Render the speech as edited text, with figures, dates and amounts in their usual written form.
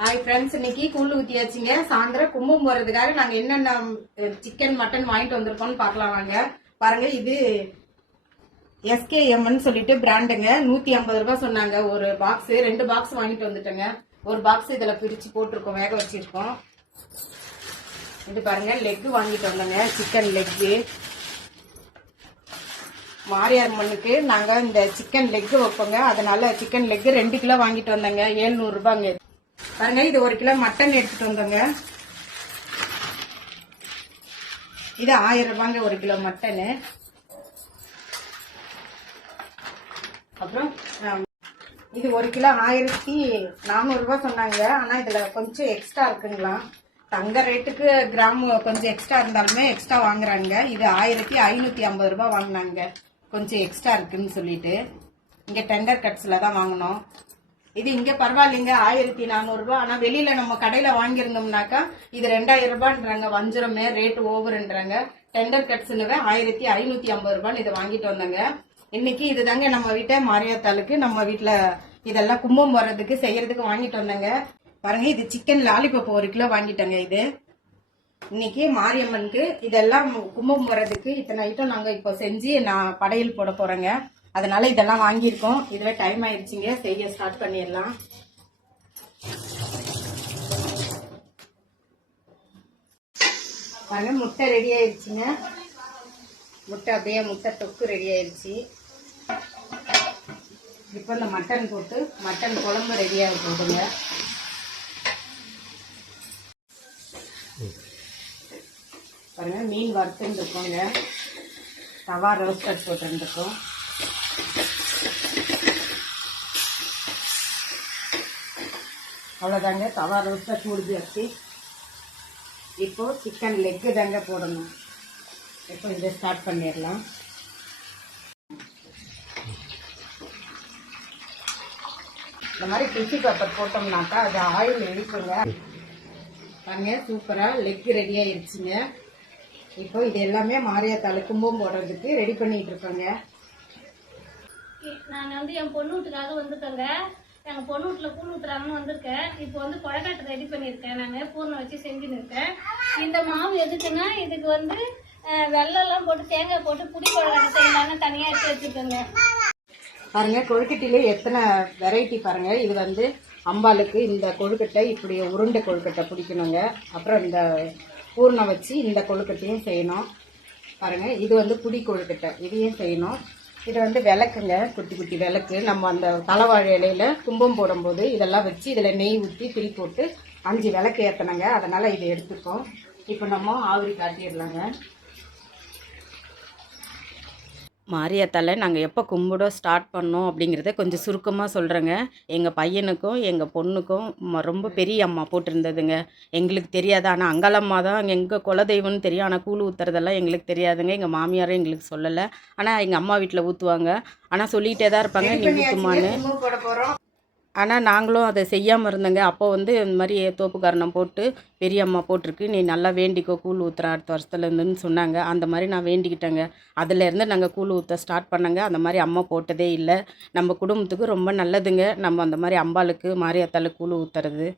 Hi friends, இன்னைக்கு கூழ் ஊத்தியாச்சுங்க. சாயந்தரம் கும்பம் போறதுக்காக நாங்க என்னென்ன சிக்கன் மட்டன் வாங்கிட்டு வந்திருக்கோம்னு பார்க்கலாம் வாங்க. பாருங்க, இது SKMன்னு சொல்லிட்டு பிராண்டுங்க. 150 ரூபாய் சொன்னாங்க ஒரு பாக்ஸ். 2 பாக்ஸ் வாங்கிட்டு வந்துட்டேங்க. ஒரு பாக்ஸ் இதுல பிரிச்சு போட்டிருக்கோம், வேக வச்சிருக்கோம். இது பாருங்க, லெக் வாங்கிட்டு வந்தோங்க, சிக்கன் லெக்கு. மாரியம்மனுக்கு நாங்க இந்த சிக்கன் லெக் வைப்போங்க, அதனால சிக்கன் லெக் 2 கிலோ வாங்கிட்டு வந்தோங்க. 700 ரூபாங்க. பாருங்க, இது 1 கிலோ மட்டன் எடுத்துட்டு வந்தோங்க. இது 1000 ரூபாங்க 1 கிலோ மட்டனு. அப்புறம் இது 1 கிலோ 1400 ரூபாய் சொன்னாங்க. ஆனா இதுல கொஞ்சம் எக்ஸ்ட்ரா இருக்குங்களா. தங்க ரேட்டுக்கு கிராம் கொஞ்சம் எக்ஸ்ட்ரா இருந்தாலுமே எக்ஸ்ட்ரா வாங்குறாங்க. இது 1550 ரூபாய் வாங்கினாங்க, கொஞ்சம் எக்ஸ்ட்ரா இருக்குன்னு சொல்லிட்டு. இங்க டெண்டர் கட்ஸ்ல தான் வாங்கினோம். இது இங்க பரவாயில்லைங்க, 1400 ரூபாய். ஆனா வெளியில நம்ம கடையில வாங்கியிருந்தோம்னாக்கா இது 2000 ரூபான்றாங்க. வஞ்சிரமே ரேட் ஓவர்ன்றாங்க. டெண்டர் கட்ஸ்னுவே 1550 ரூபான்னு இதை வாங்கிட்டு வந்தாங்க. இன்னைக்கு இதுதாங்க நம்ம வீட்டை மாரியாத்தாளுக்கு நம்ம வீட்டுல இதெல்லாம் கும்பம் போறதுக்கு செய்யறதுக்கு வாங்கிட்டு வந்தாங்க. பாருங்க, இது சிக்கன் லாலிபப் 1 கிலோ வாங்கிட்டோங்க. இது இன்னைக்கு மாரியம்மனுக்கு இதெல்லாம் கும்பம் போறதுக்கு இத்தனை ஐட்டம் நாங்க இப்போ செஞ்சு நான் படையல் போட போறேங்க. அதனால இதெல்லாம் வாங்கியிருக்கோம். இதுல டைம் ஆயிடுச்சுங்க, செய்ய ஸ்டார்ட் பண்ணிடலாம். பாருங்க, முட்டை ரெடி ஆயிடுச்சுங்க. முட்டை அப்படியே முட்டை தொக்கு ரெடி ஆயிடுச்சு. இப்போ இந்த மட்டன் போட்டு மட்டன் குழம்பு ரெடியாக போடுங்க. பாருங்க, மீன் வறுத்துன்னு இருக்கோங்க. தவா ரோஸ்டர் போட்டுருக்கோம். அவ்வளோதாங்க, தவா ரோஸ்டர் சூடு வச்சு. இப்போ சிக்கன் லெக்கு தாங்க போடணும். இப்போ இதை ஸ்டார்ட் பண்ணிடலாம். இந்த மாதிரி டிஷ்யூ பேப்பர் போட்டோம்னாக்கா அது ஆயில் இழுக்குங்க. பாருங்க, சூப்பரா லெக் ரெடி ஆயிடுச்சுங்க. இப்போ இது எல்லாமே மாரியாத்தாளு கும்பம் போடுறதுக்கு ரெடி பண்ணிட்டு இருக்கோங்க. நான் வந்து என் பொண்ணு வீட்டுக்காக வந்துட்டேங்க. எங்க பொண்ணு வீட்டுல கூழ் ஊத்துறாங்கன்னு வந்திருக்கேன். இப்போ வந்து கொழக்காட்டு ரெடி பண்ணிருக்கேன். நான் பூர்ணம் வச்சு செஞ்சுன்னு இருக்கேன். இந்த மாவு எதுக்குன்னா, இதுக்கு வந்து வெள்ளம் எல்லாம் போட்டு தேங்காய் போட்டு புடி கொழக்காட்டு செய்யலான்னு தனியா எடுத்து வச்சிருக்கேங்க. பாருங்க, கொழுக்கட்டையில எத்தனை வெரைட்டி பாருங்க. இது வந்து அம்பாளுக்கு இந்த கொழுக்கட்டை இப்படி உருண்டை கொழுக்கட்டை பிடிக்கணுங்க. அப்புறம் இந்த பூர்ணம் வச்சு இந்த கொழுக்கட்டையும் செய்யணும். பாருங்க, இது வந்து புடி கொழுக்கட்டை, இதையும் செய்யணும். இது வந்து விளக்குங்க, குட்டி குட்டி விளக்கு. நம்ம அந்த தலைவாழை இலையில கும்பம் போடும்போது இதெல்லாம் வச்சு இதுல நெய் ஊற்றி திரி போட்டு 5 விளக்கு ஏற்றணுங்க. அதனால இதை எடுத்துக்கோம். இப்போ நம்ம ஆவரி காட்டிடலாங்க. மாரியாத்தால நாங்கள் எப்போ கும்பிட ஸ்டார்ட் பண்ணோம் அப்படிங்கிறத கொஞ்சம் சுருக்கமாக சொல்கிறேங்க. எங்கள் பையனுக்கும் எங்கள் பொண்ணுக்கும் ரொம்ப பெரிய அம்மா போட்டிருந்ததுங்க. எங்களுக்கு தெரியாது. ஆனால் அங்காளம்மா தான் எங்கள் குலதெய்வம்னு தெரியும். ஆனால் கூழ் ஊற்றுறதெல்லாம் எங்களுக்கு தெரியாதுங்க. எங்கள் மாமியாரும் எங்களுக்கு சொல்லலை. ஆனால் எங்கள் அம்மா வீட்டில் ஊற்றுவாங்க. ஆனால் சொல்லிகிட்டே தான் இருப்பாங்க, நீ ஊற்றுமான்னு. ஆனால் நாங்களும் அதை செய்யாமல் இருந்தோங்க. அப்போ வந்து இந்த மாதிரி தோப்பு காரணம் போட்டு பெரிய அம்மா போட்டிருக்கு, நீ நல்லா வேண்டிக்கோ கூழ் ஊற்றுற அடுத்த வருஷத்துலேருந்துன்னு சொன்னாங்க. அந்த மாதிரி நான் வேண்டிக்கிட்டேங்க. அதிலேருந்து நாங்கள் கூழ் ஊற்ற ஸ்டார்ட் பண்ணங்க. அந்த மாதிரி அம்மா போட்டதே இல்லை. நம்ம குடும்பத்துக்கு ரொம்ப நல்லதுங்க நம்ம அந்த மாதிரி அம்பாளுக்கு மாரியாத்தாளுக்கு கூழ் ஊற்றுறது.